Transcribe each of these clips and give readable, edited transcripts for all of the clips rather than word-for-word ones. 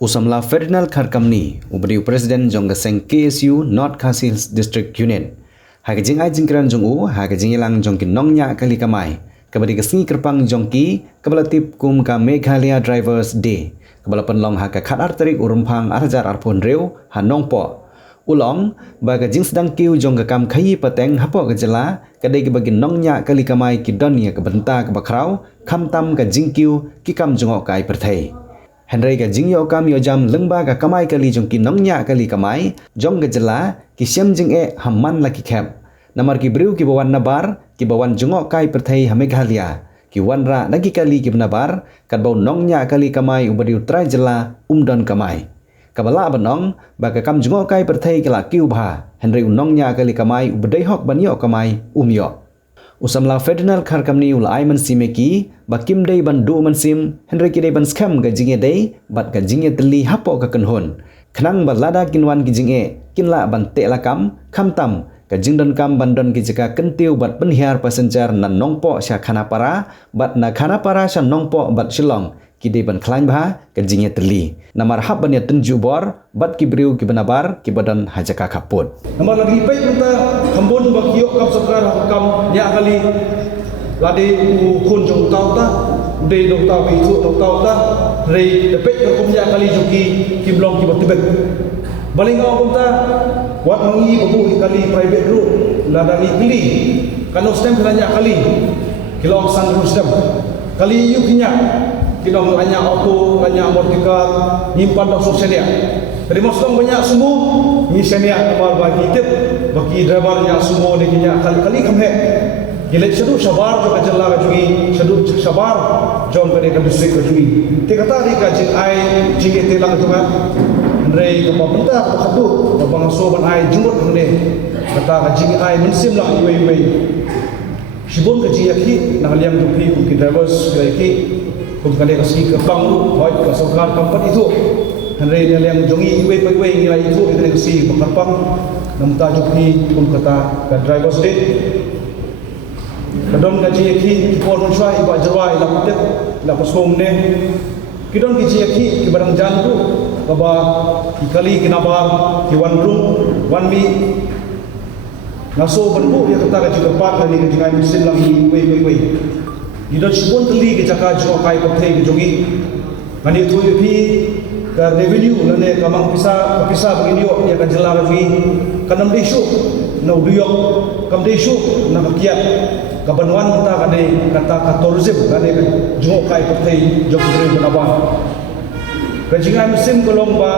Usamla Ferdinand Kharkamni, Ubri President Jongaseng KSU North Khasil District Union. Hagajing ai jingkran jongu, hagajing ilang jongki nongnya kali kamai. Kabadi kesini kerpang jongki, kabalatip kum ka Meghalaya Drivers Day. Kabalapan long haka khat arterik urumpang arjar arpon reu hanongpo. Ulong baga jing sedang kiu jong kam khayi pateng hapo gejala kadai ke bagi nongnya kali kamai ki donia ke benta ke bakrau khamtam ka jing kiu ki kam jongok kai perthai. Henry ka jing yo kam yo jam lengba ka kamai kali jong ki nongnya kali kamai jong gejala ki syam jing hamman laki khap. Namar ki briu ki bawan nabar ki bawan jongok kai perthai ha Meghalaya. Ki wanra lagi kali ki benabar kat bau nongnya kali kamai ubadi utrai jela umdon kamai. Kabala abanong baka kam jongok kai perthai kala kiu bha Henry nongnya kali kamai ubadai hok banyo kamai umyo. Usamla Ferdinand Kharkamni ulai man simeki bakim dei ban du man sim Henry ki dei ban skam ga jinge dei bat ga jinge teli hapo ka kenhon. Khnang balada kinwan ki jinge kinla ban te lakam khamtam ka jingdon kam bandon ki jika kentiu bat penhiar passenger nan nongpo sya khanapara bat na khanapara sya nongpo bat shillong ki dei ban khlain bha ka jinge teli. Namar hab ban ya tenju bor bat ki briu ki benabar ki badan hajaka kaput. Namar lagi pai kita khambon ba kiyo kam sakar kam ya kali lade kun jong tau ta de dong tau bi thu dong tau ta rei de pet ka kum ya kali joki ki blong ki batibek. Baling ngau ta wat mangi babu kali private road ladani kili kanu stem kanya kali kilong san rusdam kali yu kinya kidong lanya auto lanya mortika nyimpan dok sosenia dari mosong banyak semua ni senia kamar bagi tip bagi drivernya semua dekinya kali-kali kamhe gile sedu sabar jo kajalla gajugi sedu sabar jom kene ka distrik gajugi te kata ri ka jing ai jinge te lang tunga rei ko pamenta ko khadu ko bang soban ai jumut hne kata ka jing ai mensim lang iwei shibon ka ji yakhi naliam dupi ku ki drivers ki kum kane kasi ka pang hoy ka sokar kampat itu henry naliam jongi iwei nilai itu kasi bakapang namta jupi kum kata ka drivers day kadon gaji yakhi ki por mushwa iba jarwai la putet la pasom ne kidon ki yakhi ki barang jantu baba ikali kinabar ki one room one mi ngaso benbu ya kata ka juga pat ni ka jangan mesin lagi wei Didon sibon teli ke jaka jo kai pathai ke jogi ngani tu pi ka revenue lane kamang pisa begini yo ya kan jela lagi kanam desu na uduyok kam desu na makiat ka banwan ta kane kata ka tourism kane jo kai pathai jogi dre benaban kajingan mesin kolong ba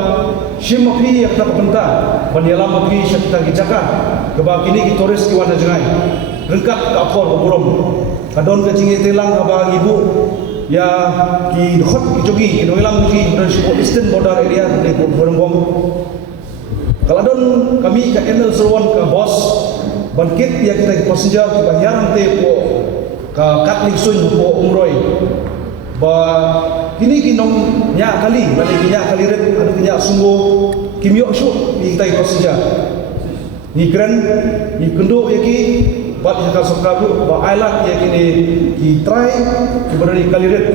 shimapi ya ta penta banyala mapi syakta ki jaka ke ba kini ki tourist ki wana jangai rengkat ka apor burom kadon ke jinge telang abang ibu ya ki khot ki jogi ki doilang ki dari eastern border area de Borongbong kaladon kami ka Enel Serwan ka bos bangkit ya kita ki passenger ki bahyang te po ka katling sun po umroy ba kini kinong nya kali balik nya kali red adu nya sunggo kimyo shu ki kita ki passenger ni grand ni kendo ya ki bat jaka sokabu ba ailat ya kini ki try ki berani kaliret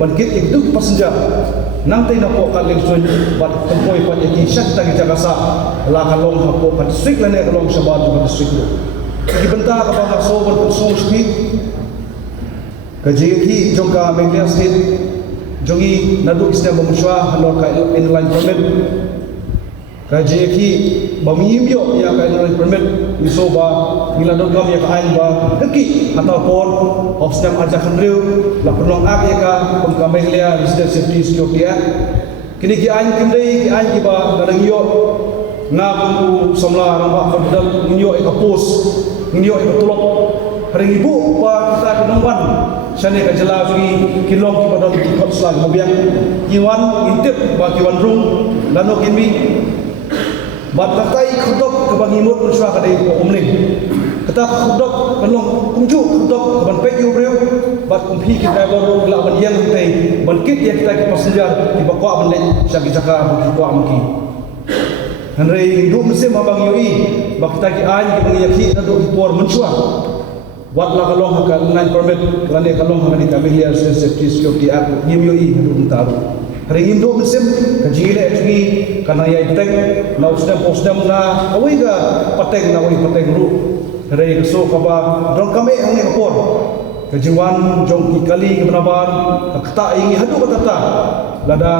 bangkit ik duk passenger nang tay napo kaling sun bat tempoy pat ya ki syak ta ki jakasa la kalong hapo pat strict lane kalong sabat pat strict ki benta ka ba so ban so speed ka ki jongka Meghalaya state jongi nadu isna bamuswa hanor ka inline permit kaji ki bamimyo ya ka inline permit isoba bila dogam ya kain ba keki ataupun obstam aja khandriu la perlong ak ya ka kum ka Meghalaya resident safety security kini ki ain kimdei ki ain ki ba darang yo na kum somla ramba fadal nyo e ka pos nyo e ka tulok hari ibu ba kita kinongwan sane ka jela fi kilong ki badal ki kot slag mobiang kiwan intip ba kiwan room lano kimi batatai khodok ke bangimut unswa ka dei ko umling kata khodok kalong kumju khodok ke ban pek yu breu bat kumpi ki driver la ban yang tei ban kit ya kita ki passenger ki bakwa ban le sagi jaka ki kwa amki hanrei du mesim abang yoi bak kita ki an ki bang yakhi na do ki por munswa wat la kalong ka line permit lane kalong ha ni Meghalaya safety security act yim yoi du taru Ringin do mesim kajile jugi kana ya itek na usdam na awi ga pateng na awi pateng ru rei so kaba dong kame ang ni kapor kajiwan jong ki kali ke benabar kata ingi hadu kata lada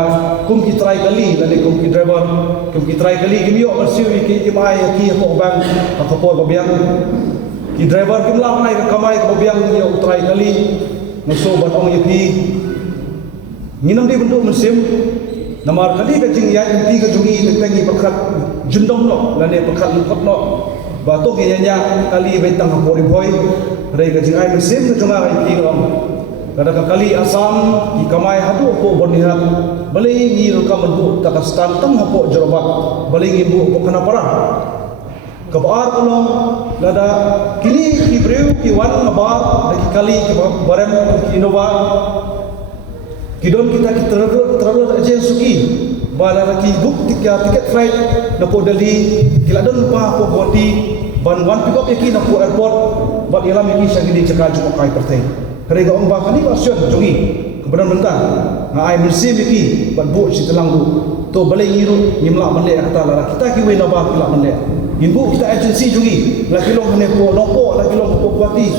kum ki try kali lada kum ki driver kum ki try kali gimio bersiu ki imai ki ko bang kapor babiang ki driver kim lang nai kamai ko babiang yo try kali no so batong yapi nginam di bentuk musim namar kali ka jing ya inti ka jungi tengi pakat jundong no lane pakat lukot no bato ki nya kali betang hapori boy rei ka jing ai musim ka junga ai ki rom kada ka kali asam ki kamai hadu ko bonihat balai ngi ka mendu takastan tam hapo jorobak balai ngi bu ko kana para kabar kolong lada kini ki breu ki wan nabar ki kali ki barem ki nova kidon kita terlalu aja suki bala lagi book tiket flight na po dali kiladon pa po boti ban wan pick up yaki na po airport bat ilam yaki siya gini cakap cuma kai pertai kerja orang bah kani passion jongi kebenaran mentah na ai mersi yaki bat bu si telang bu to balai ngiru nyimla mande kata la kita ki we na ba kila mande imbu kita agency jongi lagi long ne po nopo lagi long po boti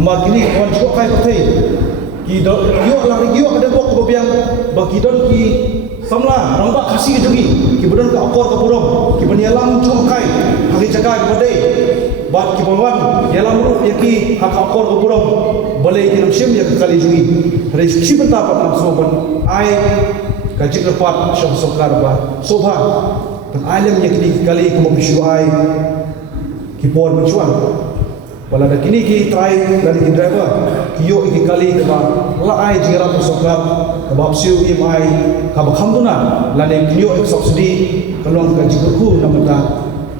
amar kini kawan cuma kai pertai ki do yo la regio ada bok ko biang baki don ki samla rong ba kasi jogi ki budon ka akor ka burom ki banialam chung kai hari jaga ki badai bat ki bawan yalam ru yaki hak akor ka burom balai ki sim ya kali jogi hari si benta pa so ban ai ka jik lepat syam sokar ba sobha tan alam yakni kali ko bishu ai ki por mencuan wala da kini ki try dari ki driver ki yo ki kali ke ba la ai jira ko sokap ka ba siu imai ka ba khamduna la ne ki yo ek subsidy kalong ka jiku na mata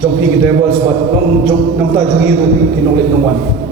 jong ki driver sebab jong namta jugi ki nolek nongwan